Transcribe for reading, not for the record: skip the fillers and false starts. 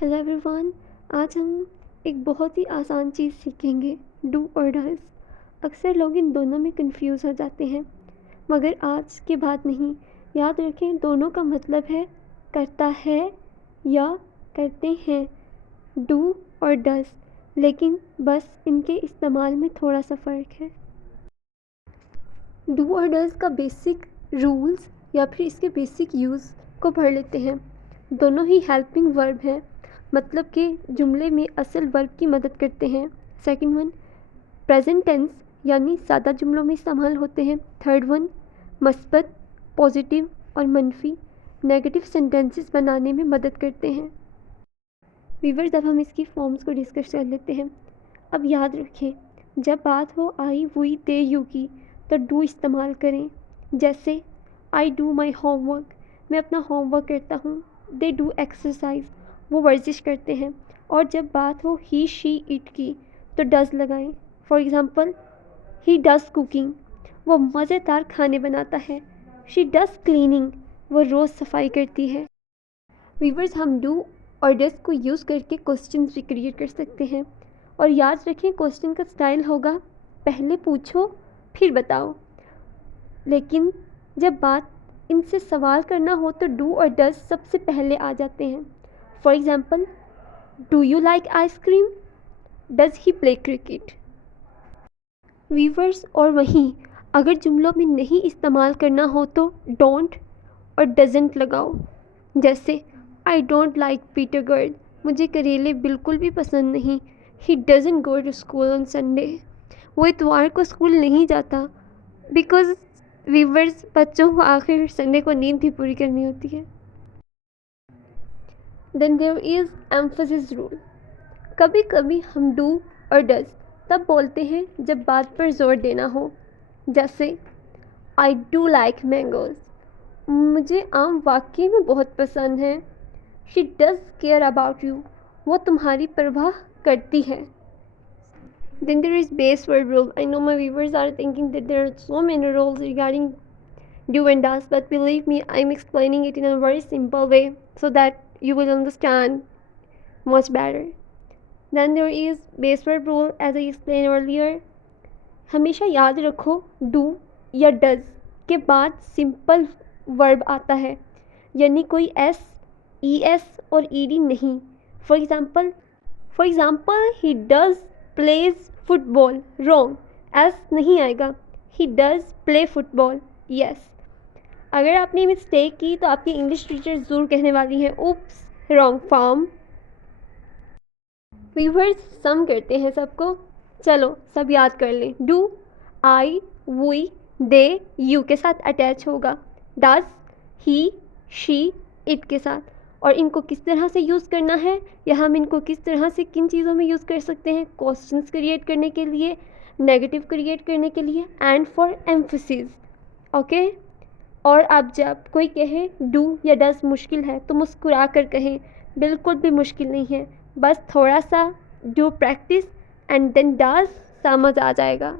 Hello everyone. आज हम एक बहुत ही आसान चीज़ सीखेंगे, डू और डज। अक्सर लोग इन दोनों में कंफ्यूज हो जाते हैं, मगर आज की बात नहीं। याद रखें, दोनों का मतलब है करता है या करते हैं, डू और डज। लेकिन बस इनके इस्तेमाल में थोड़ा सा फ़र्क है। डू और डज का बेसिक रूल्स या फिर इसके बेसिक यूज़ को पढ़ लेते हैं। दोनों ही हेल्पिंग वर्ब हैं, मतलब कि जुमले में असल वर्ब की मदद करते हैं। सेकंड वन, प्रेजेंट टेंस यानी सादा जुमलों में इस्तेमाल होते हैं। थर्ड वन, मस्बत, पॉजिटिव और मनफी नेगेटिव सेंटेंसेस बनाने में मदद करते हैं। वीवर्स, अब हम इसकी फॉर्म्स को डिस्कस कर लेते हैं। अब याद रखें, जब बात हो आई हुई दे यू की तो डू इस्तेमाल करें। जैसे आई डू माई होमवर्क, मैं अपना होमवर्क करता हूँ। दे डू एक्सरसाइज, वो वर्जिश करते हैं। और जब बात हो ही शी इट की तो डज लगाएं। For example, he does cooking, वो मज़ेदार खाने बनाता है। शी डज क्लीनिंग, वो रोज़ सफाई करती है। वीवर्स, हम डू और डज को यूज़ करके क्वेश्चन भी क्रिएट कर सकते हैं। और याद रखें, क्वेश्चन का स्टाइल होगा पहले पूछो फिर बताओ। लेकिन जब बात इनसे सवाल करना हो तो डू और डज सबसे पहले आ जाते हैं। For example, do you like ice cream, does he play cricket. Viewers, और वहीं अगर जुमलों में नहीं इस्तेमाल करना हो तो डोंट और डजेंट लगाओ। जैसे I don't like bitter gourd, मुझे करेले बिल्कुल भी पसंद नहीं। He doesn't go to school on Sunday, वो इतवार को स्कूल नहीं जाता। बिकॉज वीवर्स, बच्चों को आखिर संडे को नींद भी पूरी करनी होती है। Then there is emphasis rule. कभी कभी हम डू और डज तब बोलते हैं जब बात पर जोर देना हो। जैसे आई डू लाइक मैंगोज, मुझे आम वाकई में बहुत पसंद हैं। She does care about you, वो तुम्हारी परवाह करती है। Then there is base verb rule. I know my viewers are thinking that there are so many rules regarding do and does, but believe me, I'm explaining it in a very simple way so that you will understand much better. Then there is base verb rule, as I explained earlier. हमेशा याद रखो, do या does के बाद simple verb आता है, यानी कोई s, es और ed नहीं। For example, he does plays football, wrong, S नहीं आएगा। He does play football, yes. अगर आपने मिस्टेक की तो आपकी इंग्लिश टीचर ज़रूर कहने वाली है, oops, wrong form. Viewers, sum करते हैं सबको। चलो सब याद कर लें। Do I, we, they, you के साथ अटैच होगा। डज ही, शी, इट के साथ। और इनको किस तरह से यूज़ करना है, या हम इनको किस तरह से किन चीज़ों में यूज़ कर सकते हैं? क्वेश्चंस क्रिएट करने के लिए, नेगेटिव क्रिएट करने के लिए, एंड फॉर एम्फसिस। ओके। और अब जब कोई कहे डू या डज मुश्किल है तो मुस्कुरा कर कहें, बिल्कुल भी मुश्किल नहीं है, बस थोड़ा सा do practice and then does समझ आ जाएगा।